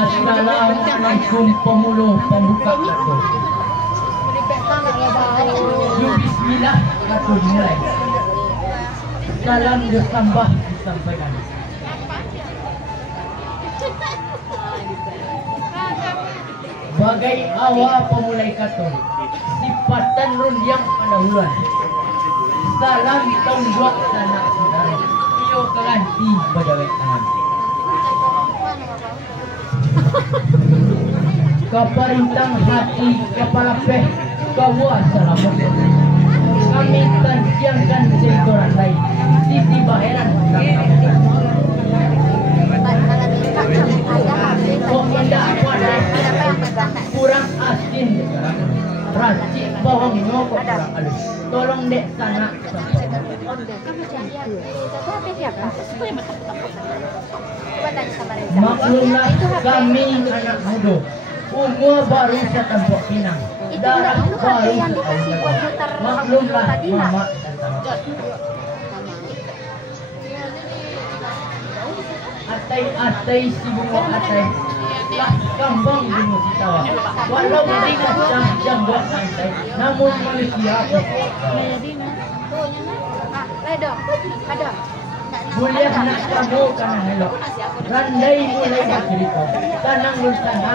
Assalamualaikum pemuluh pembuka kartu. Bismillah kartu mulai. Salam bersambah disampaikan. Bagai awal pemulai kartu, sifatan run yang pendahuluan. Salam tonggak sanak saudara. Iyo kelanti bajawet tangan. Keperintang hati kepala peh kawa salamun. Kami tansiangkan sektoran lain sisi baheran komandan pada kurang asin racik bawang nyokok kurang halus. Tolong dek sana maklumlah kami anak muda, umur baru setempok pinang, darah baru setahun. Maklumlah mama dan tante. Atai si bunga atai, lah kambang bunga si tawa. Walau tidak jam buat santai, namun manusia boleh nak kamu karena helok. Randai mulai bercerita, tanang lusana.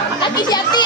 Laki si Ati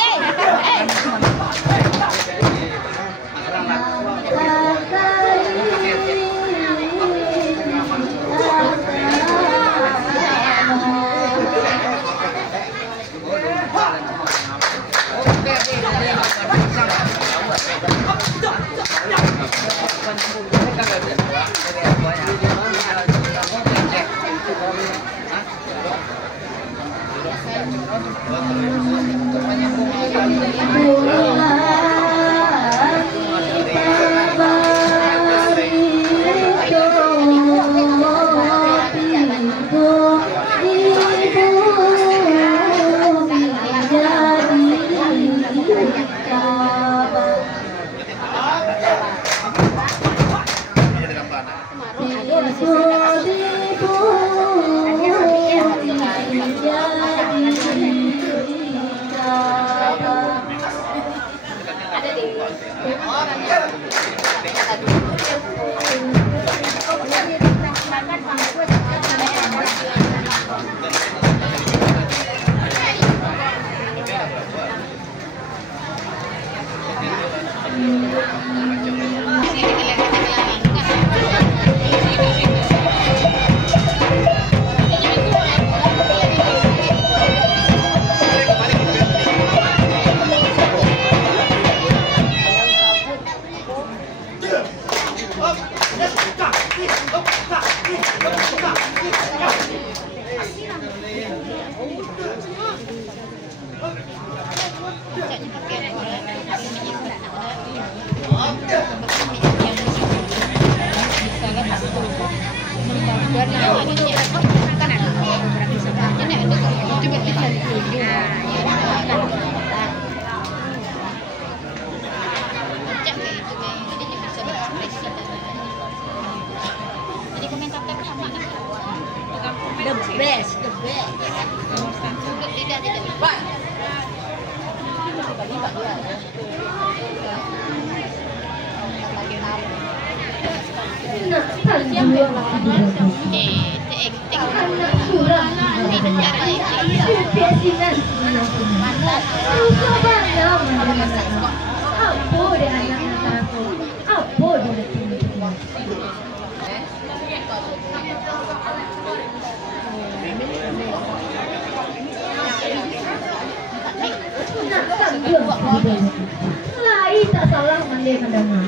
Lai tak salah mandai mendengar.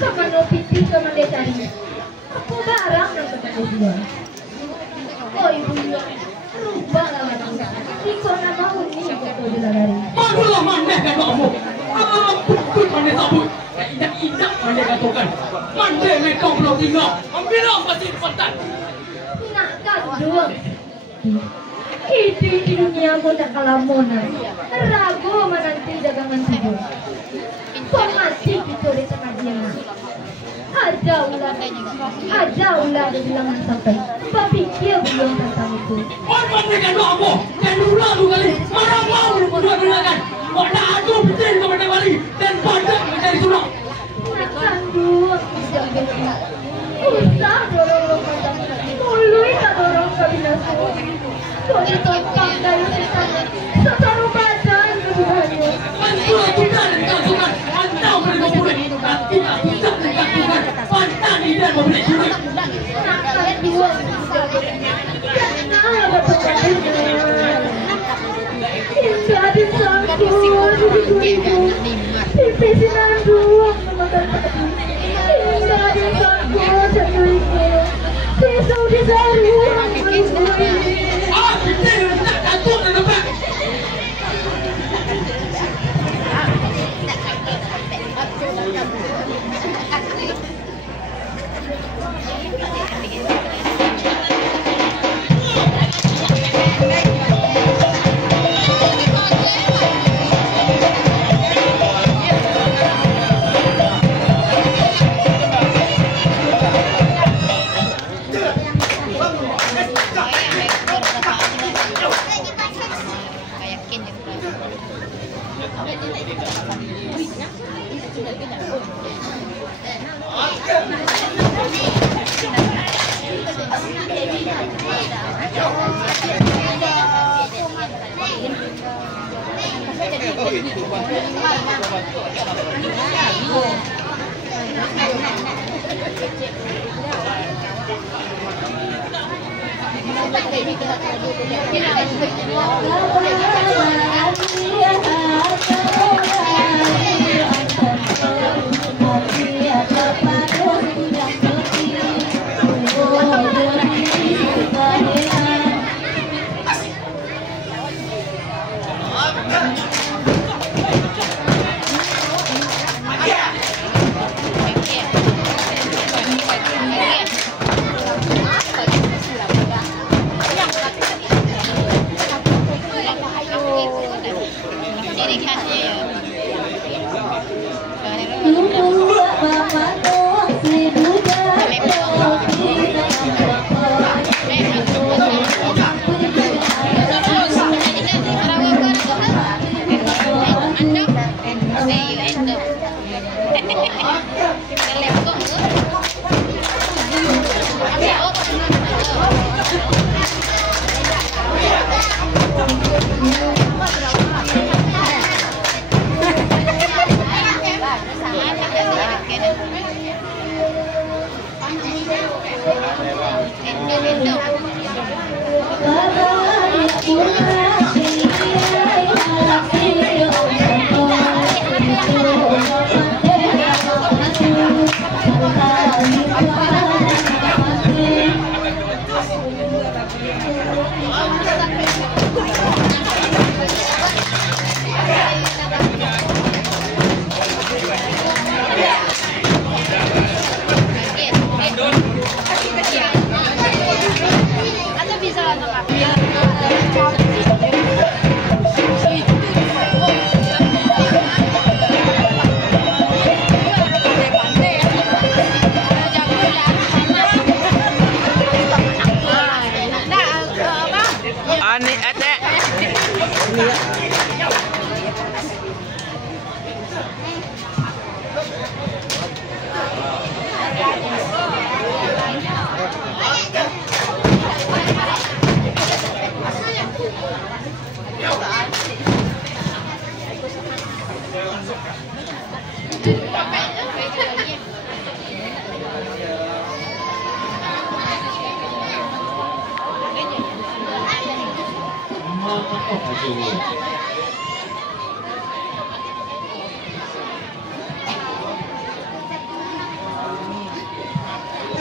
Kamu pipi kamu mandai cari. Apa barang yang kita jual? Oh ibu, rubah lah macam. Iko nama ini kau dilagari. Manulah mandai kan kamu. Pukul mandai sabut. Indah mandai katakan. Mandai mereka belum tinggal. Ambillah masih cepat. Nakkan dua. Itu di dunia aku tak kalah mona. Ragu menanti dagangan tidur. Pemati itu di tengah dia. Ada ular di bilangan sampai. Berpikir belum tentang itu. Apa mereka doa apa? Dan ular tu kali. Mana mau berdua bilangan? Mana aku betul kepada wali dan padat mencari surau. Nakkan dua. Usah dorong macam tului tak dorong kabinasi. Kau tentang dari sana. Separuh badan keduanya. Antum tidak dikatakan. Antum bergabung. Tidak tidak dikatakan. Pantan tidak memberi surat. Nakkan dua. Jangan ada pertanyaan. Hingga disangkut ibu-ibu. Pimpinan dua memakan padu. Hingga disangkut ibu-ibu. Pisau di sarung ibu-ibu. Ah, kita nak jatuh dan lepas.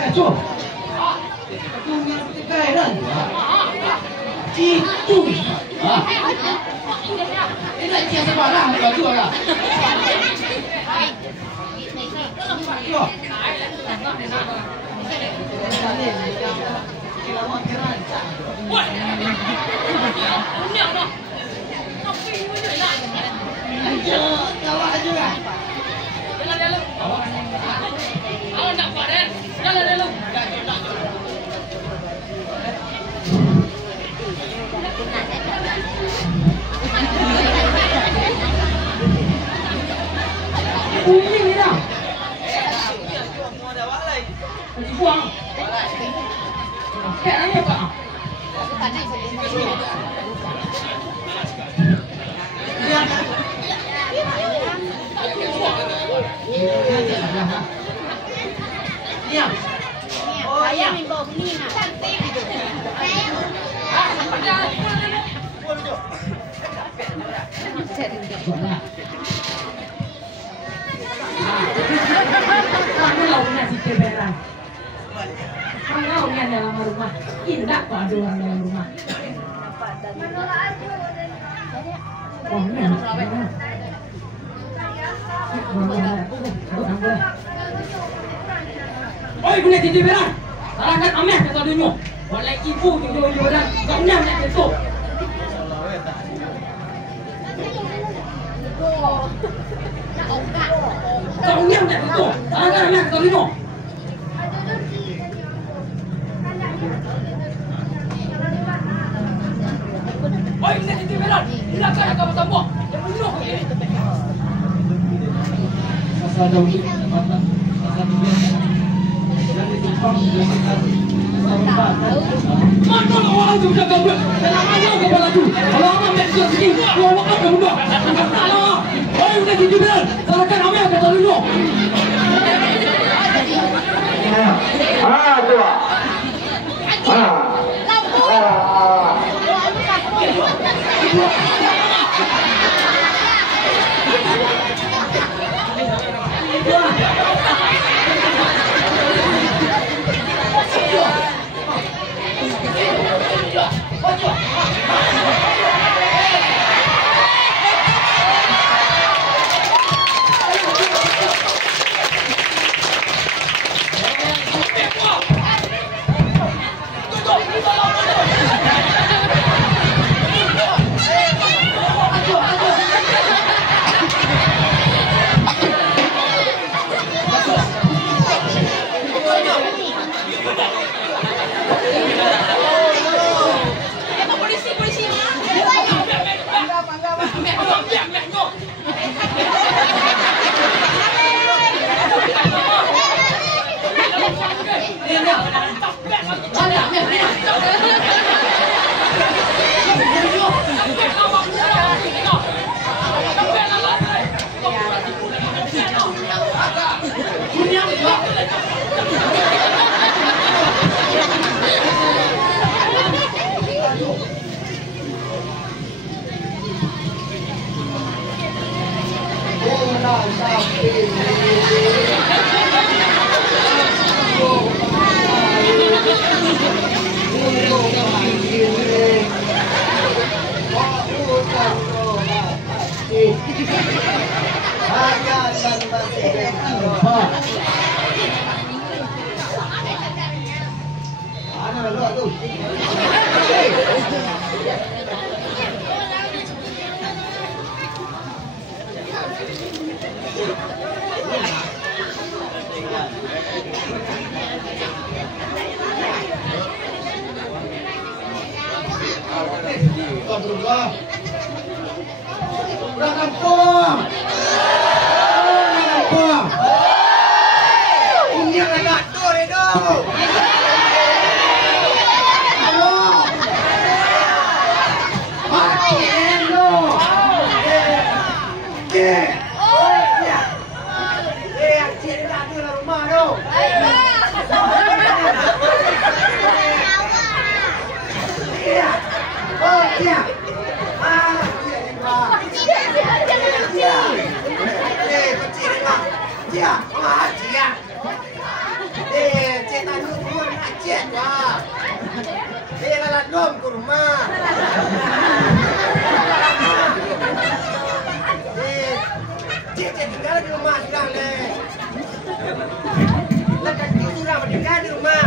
Itu yang kekairan itu ini dia sebarang baju lah. Umi ni dah. Buang. Kayak apa pak? Ya. Oh, ayam yang bawa beli nak. Cantik gitu. Kamu lauknya si ceberan. Kamu lauknya dalam rumah. Indah kok ada orang dalam rumah. Oh, ini oi, boleh jadi beran. Sarankan ameh kata dunia. Boleh ibu tunjuk dan kaumnya nak itu. Kaumnya nak itu. Sarankan ameh kata dunia. Oi, boleh jadi beran. Silakan kamu tambah. Yang bunuh ini. Asal dulu, asal dulu. Jadi Jepang Mana orang tu jaga gue? Dalam mana kepala tu? Kalau abang tak siap sikit, gua awak akan mudah. Salah. Oi, udah gigi benar. Salahkan Amir kata dulu. Dua. Udah kampung. Ini anak tuh itu. Halo. Mati lo. Cerita di rumah lo. Oh iya. Tinggal di rumah sudah le. Lekas sudah tinggal di rumah.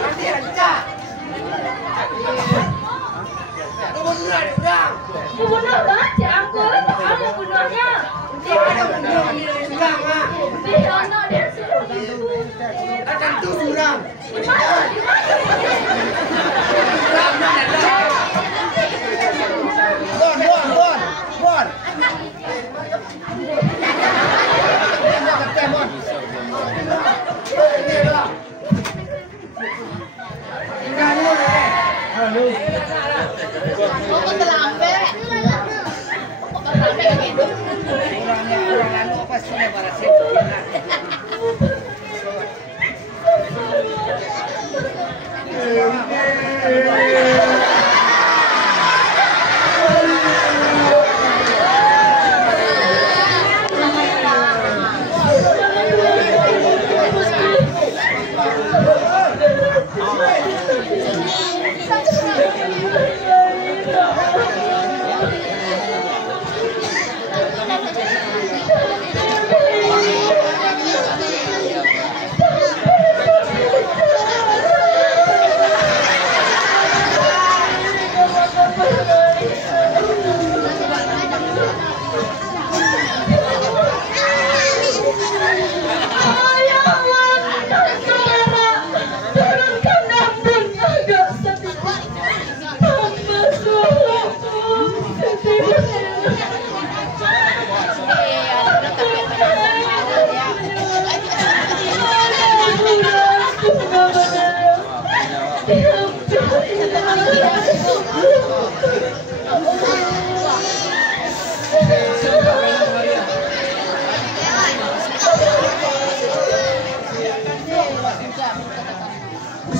Nanti aja. Kebenaran udah. Kebenar baca angkor itu ada benarnya. Ada benar ini sudah mah. Di sana dia suruh itu. Akan tu suram. Di mana? Suram mana? Bon. Kok terlambat? Kok terlambat gitu? Orang anu apa sih para situ.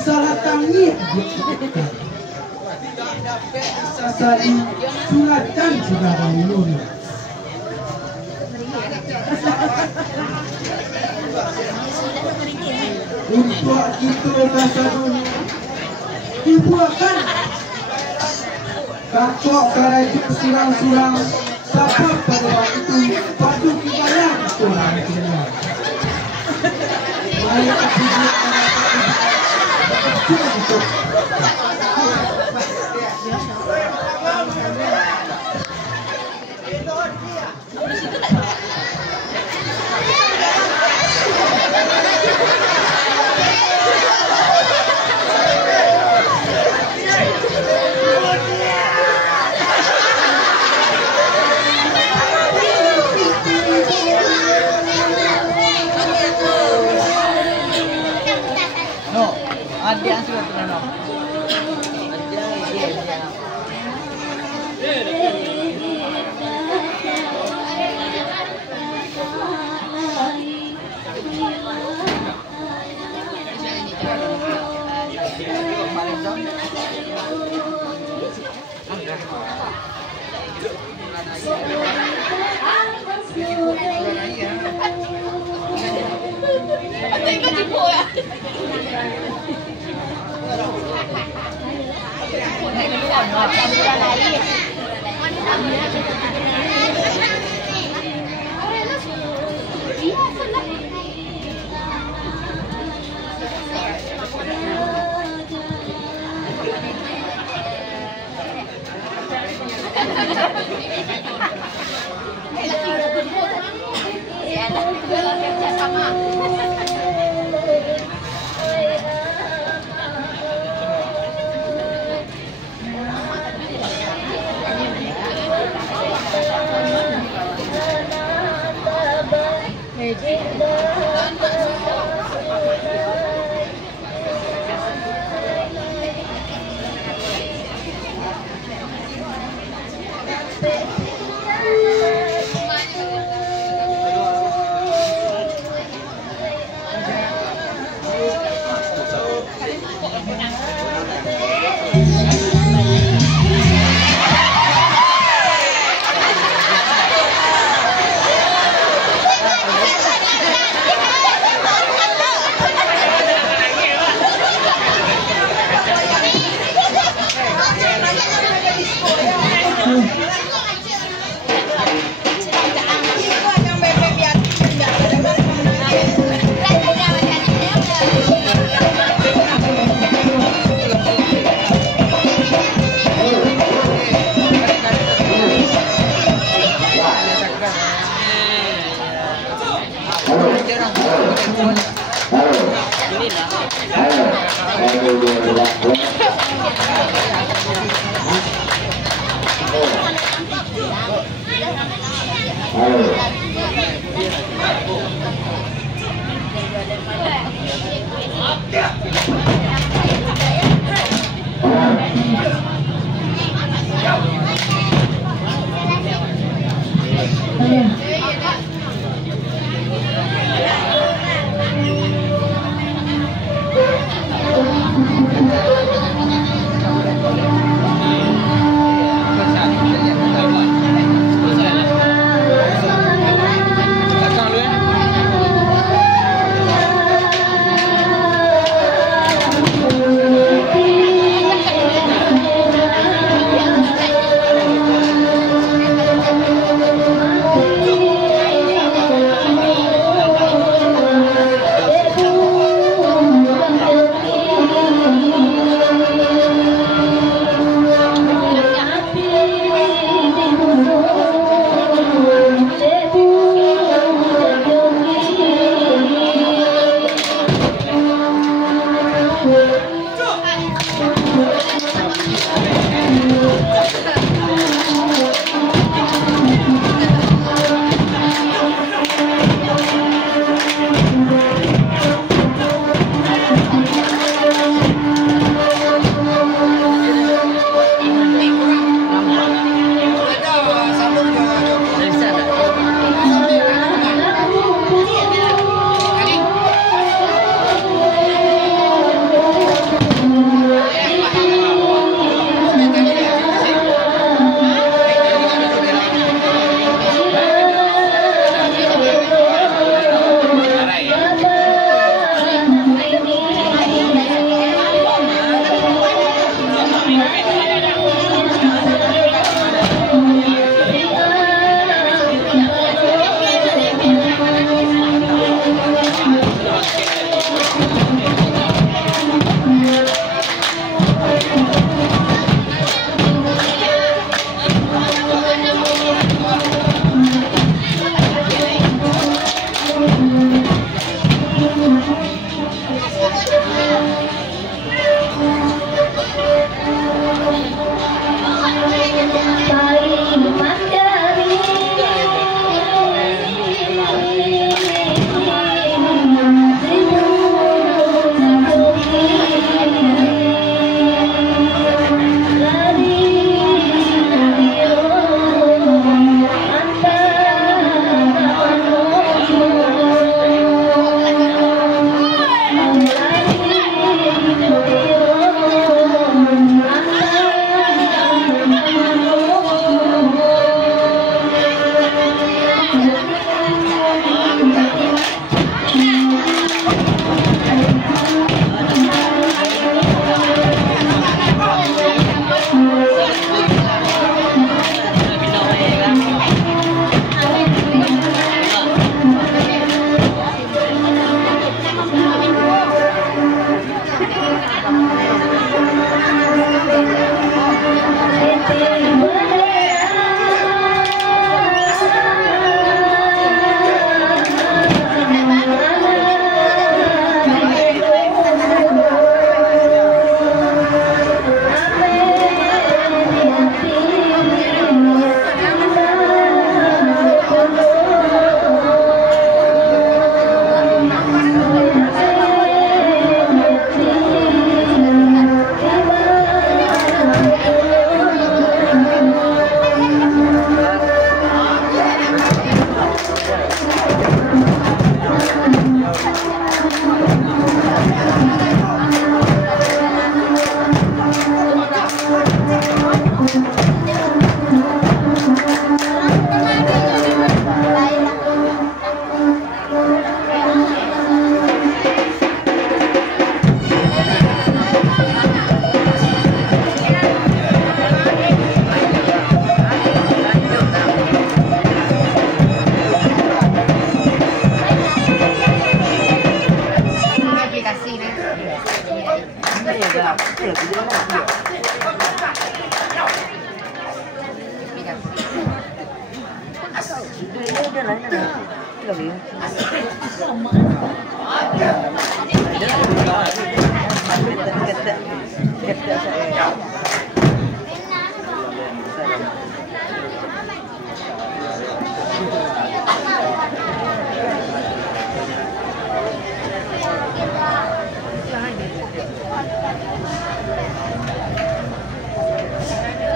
Salah tangis sasari suratan saudara ulun. Untuk itu dasarun dibuahkan kakok karajuk surang-surang sabab pada waktu itu padu kibayang surang keluar. Mari kita Adian sudah pernah.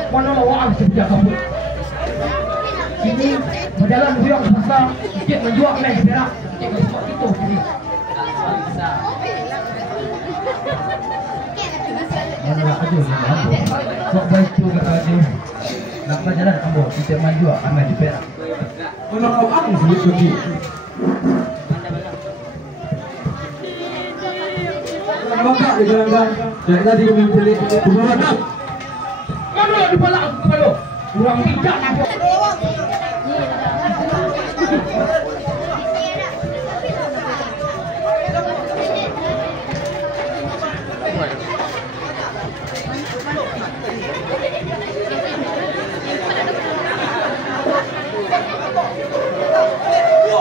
Mana lawan sedia kabut. Sini berjalan buyang pasar, dia menjual naik perak. Jangan sebab itu sini. Mana aja sok baik tu kata dia. Nak berjalan ambo, kita maju amal di perak. Mana awak sebut pergi. Bapak dijalankan. Dari tadi kami beli beberapa. Mana di balak aku kalau kurang bijak aku.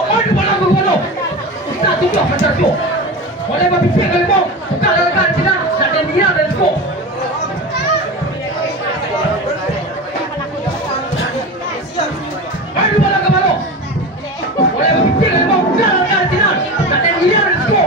Mana balak aku kalau kita tunggu macam tu. Boleh berfikir kalau mau bukan lakukan tidak dan dia dan kau. Ayo bola ke mana? Boleh berfikir kalau mau bukan lakukan tidak dan dia dan kau.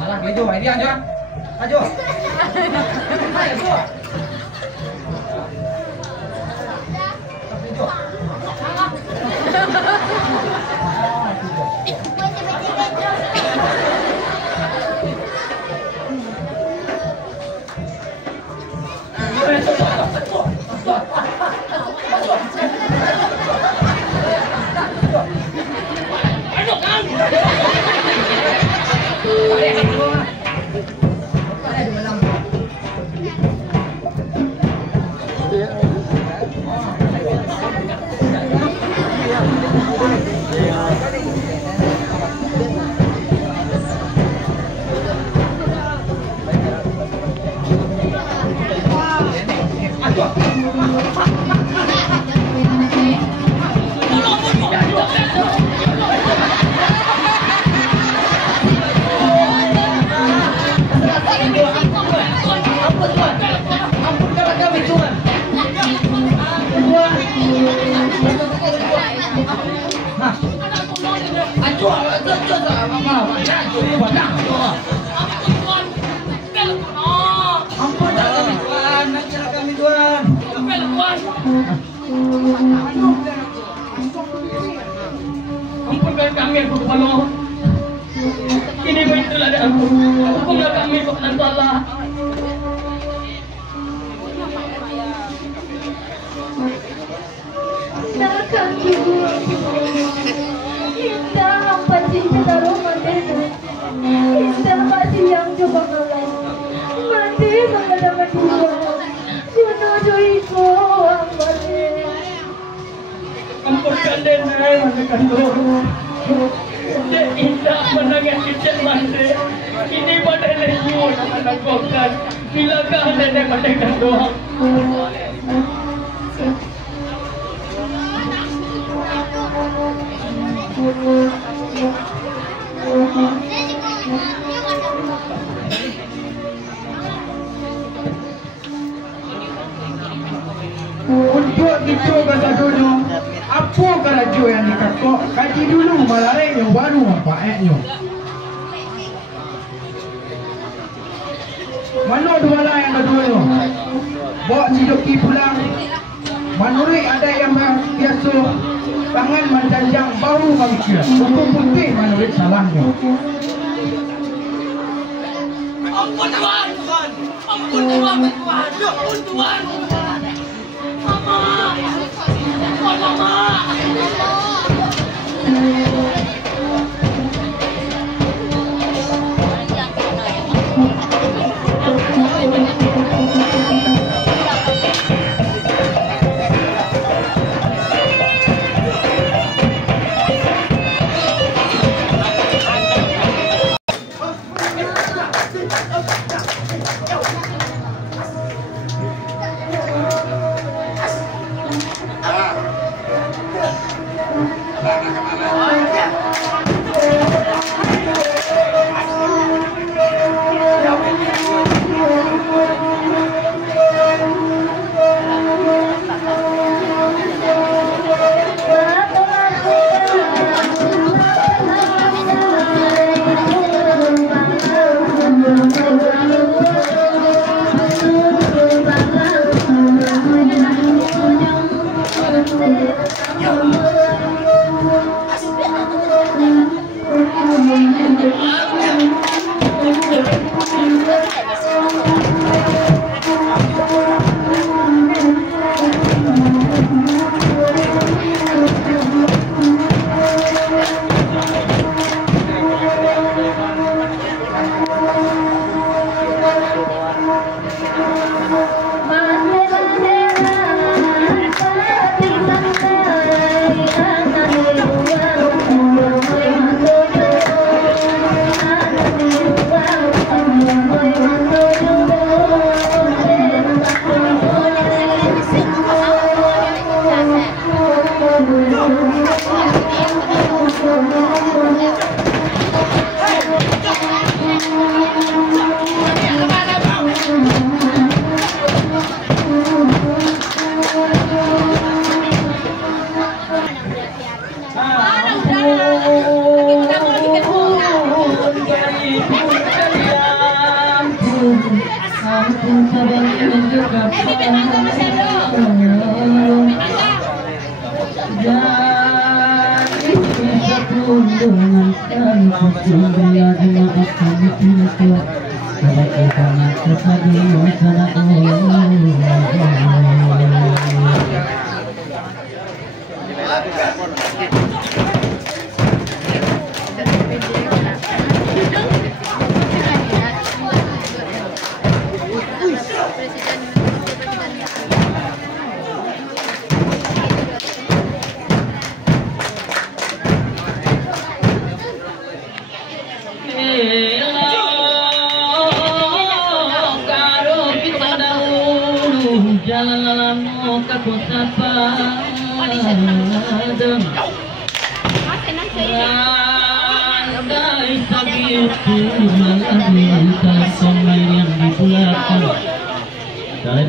Malah gitu, ini aja. Ayo. Ayo. Ampunkan kami aku kepala. Ini betul ada aku. Ampunkan kami kepada Allah. Nakkan ibu, kita hampa cinta taruh mandena. Kita masih yang coba kalah. Mati mengadang dua. Jono joiko ambare. Ampunkan denai menekan doa. Dia indah menangan kita mandi. Ini pada lenyut menangkapkan. Bilakah nenek menekan doa? Untuk itu kata dulu, apa kerajo yang dikakok, kaji dulu malarenya baru mempaknya. Mana dua lah yang kedua tu? Bawa si Doki pulang. Manuri ada yang biasa tangan menjanjang baru kami kira. Hukum putih manuri salahnya. Ampun Tuhan, ampun Tuhan, ampun Tuhan. Mama, Mama.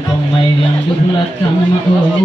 Pemain yang di belakang Kalau